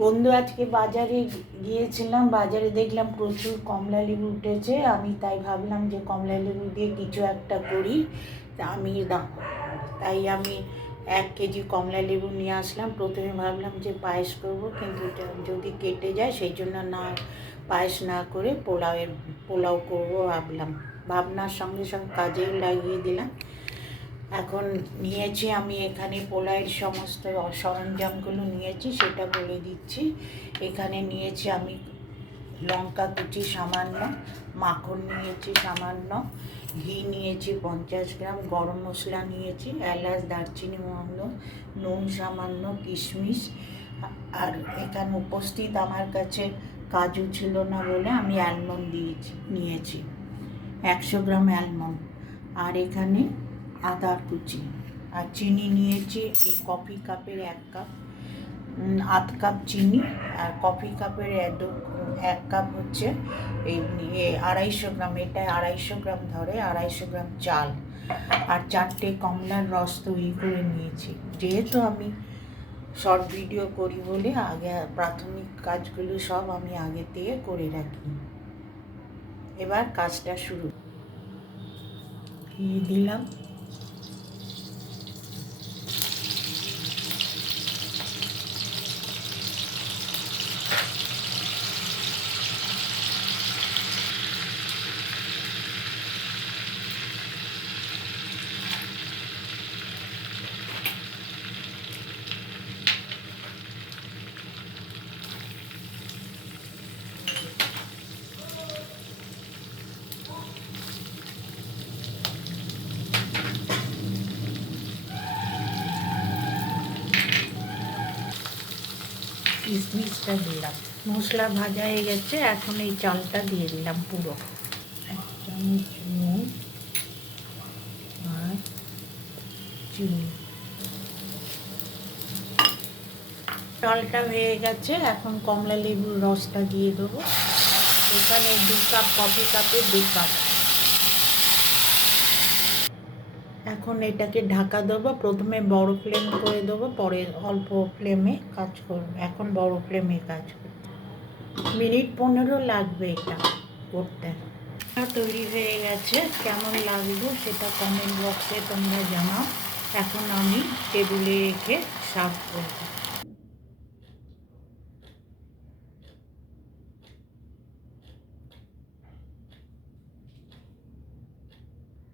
বন্ধু, আজকে বাজারে গিয়েছিলাম। বাজারে দেখলাম প্রচুর কমলা লেবু উঠেছে। আমি তাই ভাবলাম যে কমলা লেবু দিয়ে কিছু একটা করি। তাই আমি 1 কেজি কমলা লেবু নিয়ে আসলাম। প্রথমে ভাবলাম যে পায়েস করব, কিন্তু এটা যদি কেটে যায় সেই জন্য পায়েস না করে পোলাও করবো ভাবলাম। ভাবনার সঙ্গে সঙ্গে কাজেও লাগিয়ে দিলাম। এখন নিয়েছি আমি এখানে পোলাওয়ের সমস্ত সরঞ্জামগুলো নিয়েছি, সেটা বলে দিচ্ছি। এখানে নিয়েছি আমি লঙ্কা কুচি সামান্য, মাখন নিয়েছি সামান্য, ঘি নিয়েছি 50 গ্রাম, গরম মশলা নিয়েছি, এলাচ, দারচিনি, মন্দ, নুন সামান্য, কিশমিশ। আর এখানে উপস্থিত আমার কাছে কাজু ছিল না বলে আমি অ্যালমন্ড নিয়েছি 100 গ্রাম অ্যালমন্ড। আর এখানে আদা কুচি। আর চিনি নিয়েছি এই কফি কাপের 1 কাপ, আধ কাপ চিনি। আর কফি কাপের 1 কাপ হচ্ছে এই 250 গ্রাম, এটা 250 গ্রাম ধরে, 250 গ্রাম চাল। আর 4টে কমলার রস তৈরি করে নিয়েছি। যেহেতু আমি শর্ট ভিডিও করি বলে আগে প্রাথমিক কাজগুলো সব আমি আগে থেকে করে রাখি। এবার কাজটা শুরু। ঘি দিলাম, কিশমিশটা দিলাম। মশলা ভাজা হয়ে গেছে, এখন এই চালটা দিয়ে দিলাম পুরো। 1 চামচ নুন আর চিনি। চালটা হয়ে গেছে, এখন কমলা লেবুর রসটা দিয়ে দেবো। এখানে 2 কাপ, কফি কাপে 2 কাপ। এখন এটাকে ঢাকা দেবো। প্রথমে বড় ফ্লেম করে দেবো, পরে অল্প ফ্লেমে কাজ করবো। এখন বড় ফ্লেমে কাজ করবো। মিনিট 15 লাগবে এটা করতে। তৈরি হয়ে গেছে। কেমন লাগলো সেটা কমেন্ট বক্সে তোমরা জানাও। এখন আমি টেবিলে রেখে সার্ভ করবো।